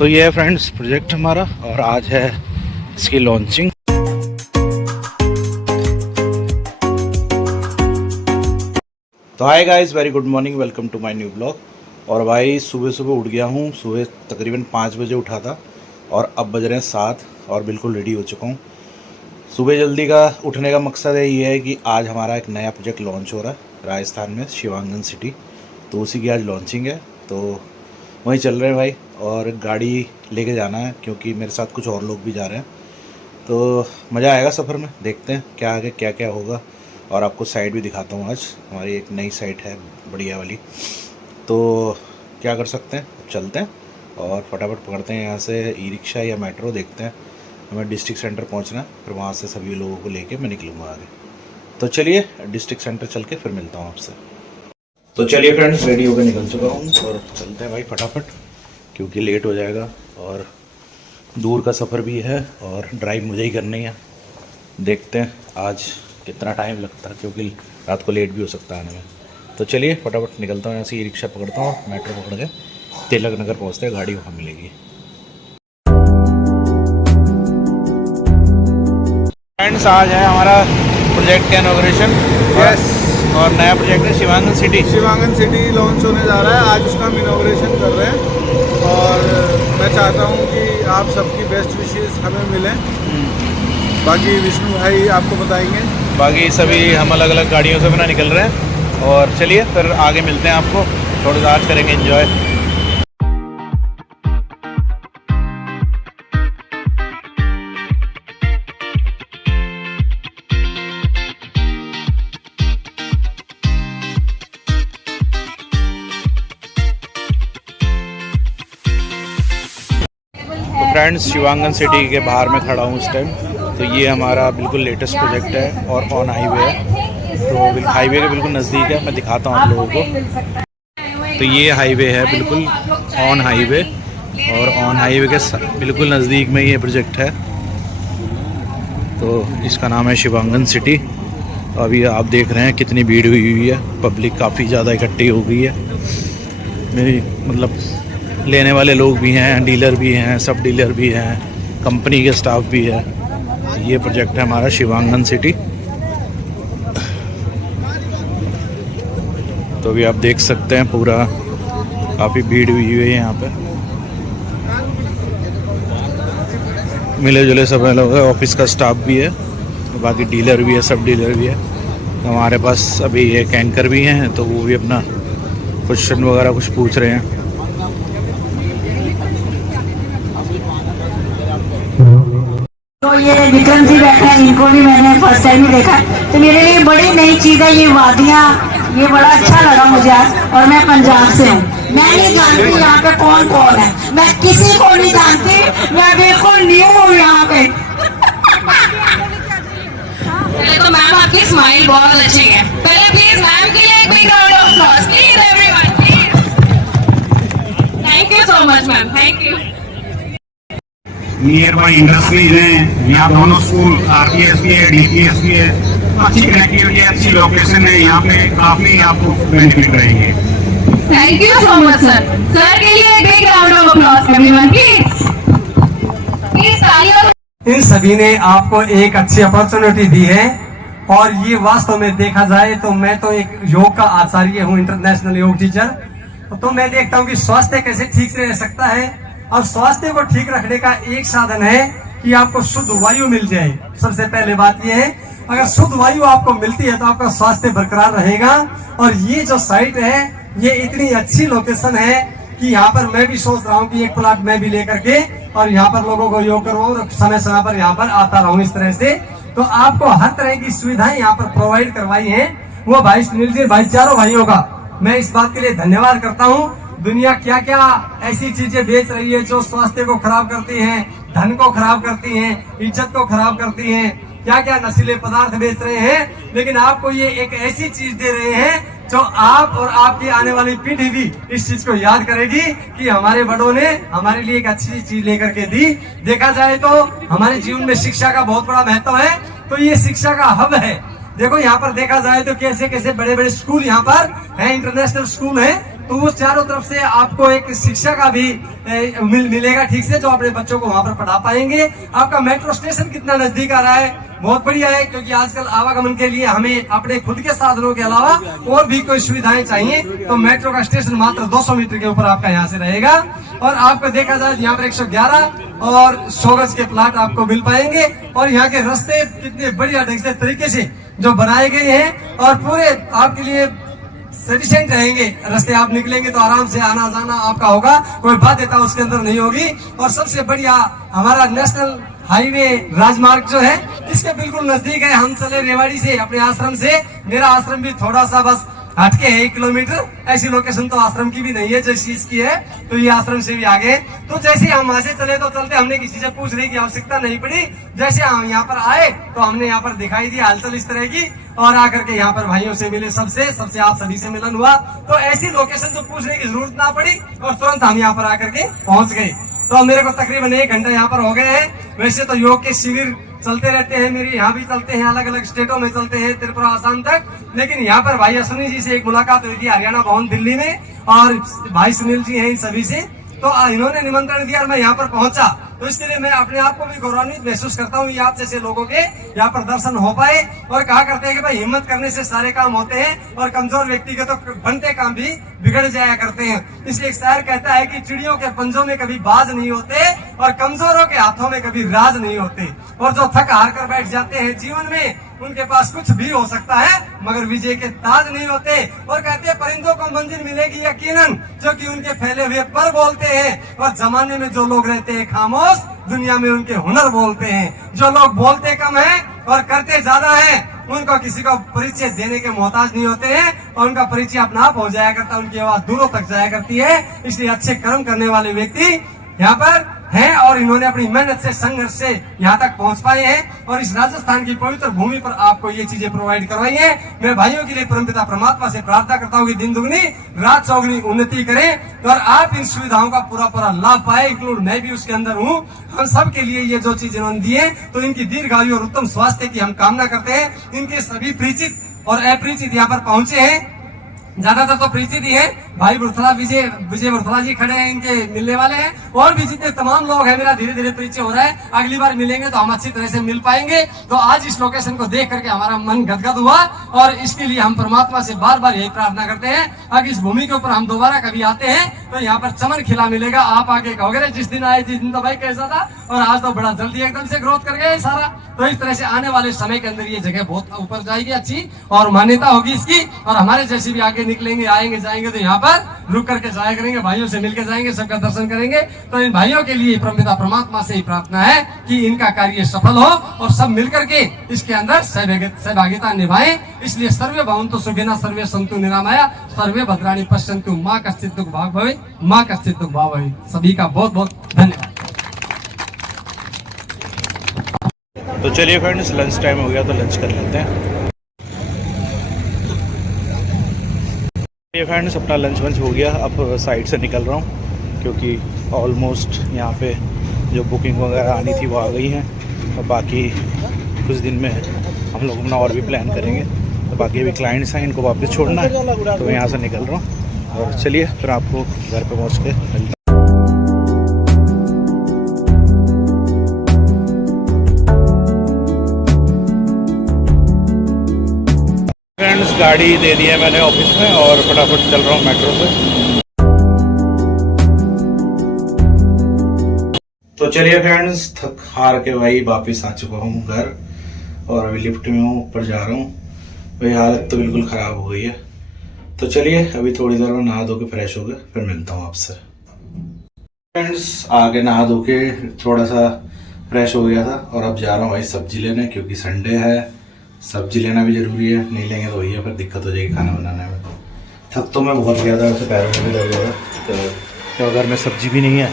तो ये है फ्रेंड्स प्रोजेक्ट हमारा और आज है इसकी लॉन्चिंग। तो hi guys, very good morning, welcome to my new blog. और भाई सुबह सुबह उठ गया हूँ। सुबह तकरीबन 5 बजे उठा था और अब बज रहे हैं 7 और बिल्कुल रेडी हो चुका हूँ। सुबह जल्दी का उठने का मकसद ये है कि आज हमारा एक नया प्रोजेक्ट लॉन्च हो रहा है राजस्थान में, शिवांगन सिटी। तो उसी की आज लॉन्चिंग है, तो वहीं चल रहे हैं भाई। और गाड़ी लेके जाना है क्योंकि मेरे साथ कुछ और लोग भी जा रहे हैं। तो मज़ा आएगा सफ़र में, देखते हैं क्या आगे क्या क्या होगा। और आपको साइट भी दिखाता हूँ। आज हमारी एक नई साइट है बढ़िया वाली। तो क्या कर सकते हैं, चलते हैं और फटाफट पकड़ते हैं यहाँ से ई रिक्शा या मेट्रो। देखते हैं, हमें डिस्ट्रिक्ट सेंटर पहुँचना है, फिर वहाँ से सभी लोगों को लेके मैं निकलूँगा आगे। तो चलिए डिस्ट्रिक्ट सेंटर चल के फिर मिलता हूँ आपसे। तो चलिए फ्रेंड्स, रेडी होकर निकल चुका हूँ और चलते हैं भाई फटाफट, क्योंकि लेट हो जाएगा और दूर का सफ़र भी है और ड्राइव मुझे ही करनी है। देखते हैं आज कितना टाइम लगता है, क्योंकि रात को लेट भी हो सकता है आने में। तो चलिए फटाफट निकलता हूँ यहाँ से, ई रिक्शा पकड़ता हूँ, मेट्रो पकड़ के तिलक नगर पहुँचते हैं, गाड़ी वहाँ मिलेगी। फ्रेंड्स आज है हमारा प्रोजेक्ट का इनॉग्रेशन। यस, और नया प्रोजेक्ट है शिवांगन सिटी। शिवांगन सिटी लॉन्च होने जा रहा है। आज इसका हम इनॉग्रेशन कर रहे हैं और मैं चाहता हूँ कि आप सबकी बेस्ट विशेस हमें मिलें। बाकी विष्णु भाई आपको बताएंगे। बाकी सभी हम अलग अलग गाड़ियों से बिना निकल रहे हैं और चलिए फिर आगे मिलते हैं आपको। थोड़ा सा आज करेंगे एंजॉय। फ्रेंड्स शिवांगन सिटी के बाहर में खड़ा हूँ इस टाइम। तो ये हमारा बिल्कुल लेटेस्ट प्रोजेक्ट है और ऑन हाईवे है। तो हाईवे के बिल्कुल नज़दीक है, मैं दिखाता हूँ आप लोगों को। तो ये हाईवे है, बिल्कुल ऑन हाईवे, और ऑन हाईवे के बिल्कुल नज़दीक में ये प्रोजेक्ट है। तो इसका नाम है शिवांगन सिटी। तो अभी आप देख रहे हैं कितनी भीड़ हुई हुई है, पब्लिक काफ़ी ज़्यादा इकट्ठी हो गई है। मेरी मतलब लेने वाले लोग भी हैं, डीलर भी हैं, सब डीलर भी हैं, कंपनी के स्टाफ भी है। ये प्रोजेक्ट है हमारा शिवांगन सिटी। तो अभी आप देख सकते हैं पूरा काफ़ी भीड़ हुई है यहाँ पे, मिले जुले सब लोग हैं, ऑफिस का स्टाफ भी है, बाकी डीलर भी है, सब डीलर भी है। हमारे पास अभी एक एंकर भी हैं, तो वो भी अपना क्वेश्चन वगैरह कुछ पूछ रहे हैं। तो ये विक्रम जी बैठे हैं, इनको भी मैंने फर्स्ट टाइम ही देखा। तो मेरे लिए बड़ी नई चीज है ये वादियाँ, ये बड़ा अच्छा लगा मुझे आज। और मैं पंजाब से हूँ, मैं नहीं जानती यहाँ पे कौन कौन है, मैं किसी को नहीं जानती, मैं बिल्कुल न्यू हूँ यहाँ पे। पहले तो मैम आपकी स्माइल बहुत अच्छी है। पहले प्लीज मैम के लिए एक big round of applause please everyone please. Thank you so much ma'am, thank you. Near by industries हैं, यहाँ दोनों स्कूल आरपीएस भी है, डीपीएस भी है। अच्छी कनेक्टिविटी है, अच्छी लोकेशन है, यहाँ पे काफी आपको बेनिफिट रहेंगे। Thank you so much sir. Sir के लिए एक big round of applause everyone please please तालियां। इन सभी ने आपको एक अच्छी अपॉर्चुनिटी दी है और ये वास्तव में देखा जाए तो मैं तो एक योग का आचार्य हूँ, इंटरनेशनल योग टीचर। तो मैं देखता हूँ कि स्वास्थ्य कैसे ठीक से रह सकता है। और स्वास्थ्य को ठीक रखने का एक साधन है कि आपको शुद्ध वायु मिल जाए। सबसे पहले बात यह है, अगर शुद्ध वायु आपको मिलती है तो आपका स्वास्थ्य बरकरार रहेगा। और ये जो साइट है, ये इतनी अच्छी लोकेशन है कि यहाँ पर मैं भी सोच रहा हूँ कि एक प्लाट मैं भी लेकर के और यहाँ पर लोगों को योग करवाऊँ और समय समय पर यहाँ पर आता रहूँ इस तरह से। तो आपको हर तरह की सुविधाएं यहाँ पर प्रोवाइड करवाई है। वो भाई सुनील जी, भाई चारों भाइयों का मैं इस बात के लिए धन्यवाद करता हूँ। दुनिया क्या क्या ऐसी चीजें बेच रही है जो स्वास्थ्य को खराब करती हैं, धन को खराब करती हैं, इज्जत को खराब करती हैं, क्या क्या नशीले पदार्थ बेच रहे हैं। लेकिन आपको ये एक ऐसी चीज दे रहे हैं जो आप और आपकी आने वाली पीढ़ी भी इस चीज को याद करेगी कि हमारे बड़ों ने हमारे लिए एक अच्छी चीज लेकर के दी। देखा जाए तो हमारे जीवन में शिक्षा का बहुत बड़ा महत्व है, तो ये शिक्षा का हब है। देखो यहाँ पर देखा जाए तो कैसे कैसे बड़े बड़े स्कूल यहाँ पर है, इंटरनेशनल स्कूल है। तो उस चारों तरफ से आपको एक शिक्षा का भी मिलेगा ठीक से, जो अपने बच्चों को वहां पर पढ़ा पाएंगे। आपका मेट्रो स्टेशन कितना नजदीक आ रहा है, बहुत बढ़िया है, क्योंकि आजकल आवागमन के लिए हमें अपने खुद के साधनों के अलावा और भी कोई सुविधाएं चाहिए, तो मेट्रो का स्टेशन मात्र 200 मीटर के ऊपर आपका यहाँ से रहेगा। और आपको देखा जाए यहाँ पर 111 और 100 गज के प्लाट आपको मिल पाएंगे। और यहाँ के रास्ते कितने बढ़िया ढंग से तरीके से जो बनाए गए हैं और पूरे आपके लिए सफिशिएंट रहेंगे। रास्ते आप निकलेंगे तो आराम से आना जाना आपका होगा, कोई बाध्यता उसके अंदर नहीं होगी। और सबसे बढ़िया हमारा नेशनल हाईवे राजमार्ग जो है इसके बिल्कुल नजदीक है। हम चले रेवाड़ी से अपने आश्रम से, मेरा आश्रम भी थोड़ा सा बस हटके है 1 किलोमीटर, ऐसी लोकेशन तो आश्रम की भी नहीं है जिस चीज की है, तो ये आश्रम से भी आगे। तो जैसे हम वहां से चले तो चलते, हमने किसी से पूछने की आवश्यकता नहीं पड़ी। जैसे हम यहाँ पर आए तो हमने यहाँ पर दिखाई दी हलचल इस तरह की, और आकर के यहाँ पर भाइयों से मिले, सबसे आप सभी से मिलन हुआ। तो ऐसी लोकेशन तो पूछने की जरूरत ना पड़ी और तुरंत हम यहाँ पर आकर के पहुंच गए। तो मेरे को तकरीबन 1 घंटा यहाँ पर हो गए हैं। वैसे तो योग के शिविर चलते रहते हैं, मेरे यहाँ भी चलते हैं, अलग अलग स्टेटों में चलते हैं, त्रिपुरा आसाम तक। लेकिन यहाँ पर भाई अश्विनी जी से एक मुलाकात हुई थी हरियाणा भवन दिल्ली में, और भाई सुनील जी हैं इन सभी से, तो इन्होंने निमंत्रण दिया और मैं यहाँ पर पहुंचा। तो इसके लिए मैं अपने आप को भी गौरवान्वित महसूस करता हूँ, ये आप जैसे लोगों के यहाँ पर दर्शन हो पाए। और कहा करते हैं कि भाई हिम्मत करने से सारे काम होते हैं, और कमजोर व्यक्ति के तो बनते काम भी बिगड़ जाया करते हैं। इसलिए एक शायर कहता है कि चिड़ियों के पंजों में कभी बाज नहीं होते, और कमजोरों के हाथों में कभी राज नहीं होते। और जो थक हार कर बैठ जाते हैं जीवन में, उनके पास कुछ भी हो सकता है मगर विजय के ताज नहीं होते। और कहते हैं परिंदों को मंजिल मिलेगी यकीनन, जो कि उनके फैले हुए पर बोलते हैं। और जमाने में जो लोग रहते हैं खामोश, दुनिया में उनके हुनर बोलते हैं। जो लोग बोलते कम हैं और करते ज्यादा हैं, उनको किसी को परिचय देने के मोहताज नहीं होते हैं, और उनका परिचय अपना आप हो जाया करता है, उनकी आवाज दूरों तक जाया करती है। इसलिए अच्छे कर्म करने वाले व्यक्ति यहाँ पर हैं, और इन्होंने अपनी मेहनत से, संघर्ष से यहाँ तक पहुंच पाए हैं, और इस राजस्थान की पवित्र भूमि पर आपको ये चीजें प्रोवाइड करवाई है। मैं भाइयों के लिए परमपिता परमात्मा से प्रार्थना करता हूँ कि दिन दुगनी रात चौगुनी उन्नति करें, और आप इन सुविधाओं का पूरा लाभ पाए, इंक्लूड मैं भी उसके अंदर हूँ। हम सब के लिए ये जो चीज इन्होंने दी है, तो इनकी दीर्घायु और उत्तम स्वास्थ्य की हम कामना करते हैं। इनके सभी परिचित और अपरिचित यहाँ पर पहुंचे हैं, ज्यादातर तो परिचित ही है। भाई बुरथला विजय बुरथला जी खड़े हैं, इनके मिलने वाले हैं, और भी जितने तमाम लोग हैं मेरा धीरे धीरे परिचय हो रहा है। अगली बार मिलेंगे तो हम अच्छी तरह से मिल पाएंगे। तो आज इस लोकेशन को देख करके हमारा मन गदगद हुआ, और इसके लिए हम परमात्मा से बार बार यही प्रार्थना करते हैं, अगर इस भूमि के ऊपर हम दोबारा कभी आते हैं तो यहाँ पर चमन खिला मिलेगा। आप आके कहोगे जिस दिन आए जिस दिन तो भाई कैसा था, और आज तो बड़ा जल्दी एकदम से ग्रोथ कर गए सारा। तो इस तरह से आने वाले समय के अंदर ये जगह बहुत ऊपर जाएगी, अच्छी और मान्यता होगी इसकी। और हमारे जैसे भी आगे निकलेंगे, आएंगे जाएंगे, तो यहाँ पर रुक करके जाया करेंगे, भाइयों से मिलकर जाएंगे, सबका दर्शन करेंगे। तो इन भाइयों के लिए परमपिता परमात्मा से ही प्रार्थना है कि इनका कार्य सफल हो, और सब मिलकर के इसके अंदर सहभागिता निभाएं। इसलिए सर्वे भवन्तु सुखिनः, सर्वे सन्तु निरामया, सर्वे भद्राणि पश्यन्तु, मा कश्चित् दुःख भाग् भवेत्, मा कश्चित् दुःख भाग् भवेत्। सभी का बहुत बहुत धन्यवाद। तो चलिए फ्रेंड्स, लंच टाइम हो गया तो लंच कर लेते हैं। ये फ्रेंड्स अपना लंच वंच हो गया, अब साइड से निकल रहा हूँ, क्योंकि ऑलमोस्ट यहाँ पे जो बुकिंग वगैरह आनी थी वो आ गई हैं, और बाकी कुछ दिन में हम लोग अपना और भी प्लान करेंगे। तो बाकी अभी क्लाइंट्स हैं, इनको वापस छोड़ना है, तो मैं यहाँ से निकल रहा हूँ। और चलिए फिर आपको घर पे पहुँच के मिलता हूँ। फ्रेंड्स गाड़ी दे दी है मैंने ऑफिस में, और फटाफट चल रहा हूँ मेट्रो से। तो चलिए फ्रेंड्स, थक हार के भाई वापस आ चुका हूँ घर, और अभी लिफ्ट में हूँ, ऊपर जा रहा हूँ। भाई हालत तो बिल्कुल ख़राब हो गई है। तो चलिए अभी थोड़ी देर में नहा धो के फ्रेश हो गए, फिर मिलता हूँ आपसे। फ्रेंड्स आगे नहा धो के थोड़ा सा फ्रेश हो गया था, और अब जा रहा हूँ भाई सब्जी लेने, क्योंकि संडे है, सब्जी लेना भी ज़रूरी है। नहीं लेंगे तो भैया फिर दिक्कत हो जाएगी खाना बनाने में। थक तो मैं बहुत गया था, वैसे पैरों में भी दर्द हो रहा, तो घर में सब्जी भी नहीं है,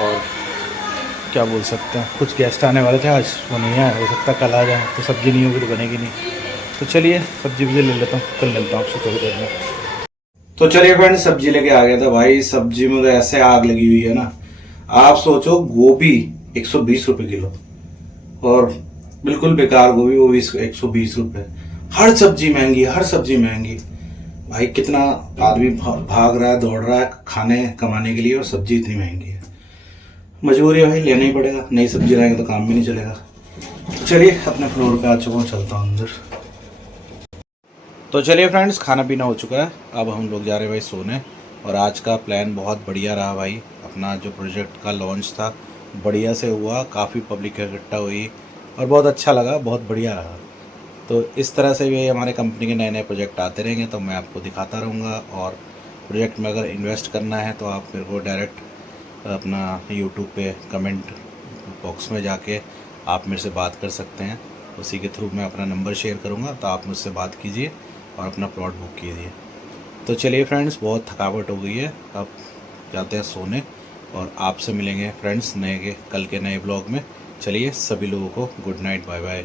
और क्या बोल सकते हैं, कुछ गेस्ट आने वाले थे आज, वो नहीं आए, हो सकता कल आ जाए, तो सब्जी नहीं होगी तो बनेगी नहीं। तो चलिए सब्जी भी ले लेता हूँ, कल मिलता हूँ आपसे थोड़ी देर में। तो चलिए फ्रेंड्स सब्जी लेके आ गया था भाई। सब्जी में तो ऐसे आग लगी हुई है ना, आप सोचो गोभी 120 रुपये किलो, और बिल्कुल बेकार गोभी, वो भी 120 रुपये। हर सब्जी महंगी, हर सब्जी महंगी। भाई कितना आदमी भाग रहा है, दौड़ रहा है खाने कमाने के लिए, और सब्जी इतनी महंगी है। मजबूरी है भाई, लेना ही पड़ेगा, नई सब्जी लाएंगे तो काम भी नहीं चलेगा। चलिए अपने फ्लोर पे आ चुका हूँ, चलता हूँ अंदर। तो चलिए फ्रेंड्स, खाना पीना हो चुका है, अब हम लोग जा रहे हैं भाई सोने। और आज का प्लान बहुत बढ़िया रहा भाई। अपना जो प्रोजेक्ट का लॉन्च था बढ़िया से हुआ, काफ़ी पब्लिक इकट्ठा हुई और बहुत अच्छा लगा, बहुत बढ़िया रहा। तो इस तरह से भी हमारे कंपनी के नए नए प्रोजेक्ट आते रहेंगे तो मैं आपको दिखाता रहूँगा। और प्रोजेक्ट में अगर इन्वेस्ट करना है तो आप मेरे को डायरेक्ट अपना यूट्यूब पे कमेंट बॉक्स में जाके आप मेरे से बात कर सकते हैं। उसी के थ्रू मैं अपना नंबर शेयर करूँगा, तो आप मुझसे बात कीजिए और अपना प्लॉट बुक कीजिए। तो चलिए फ्रेंड्स, बहुत थकावट हो गई है, अब जाते हैं सोने और आपसे मिलेंगे फ्रेंड्स कल के नए ब्लॉग में। चलिए सभी लोगों को गुड नाइट, बाय बाय।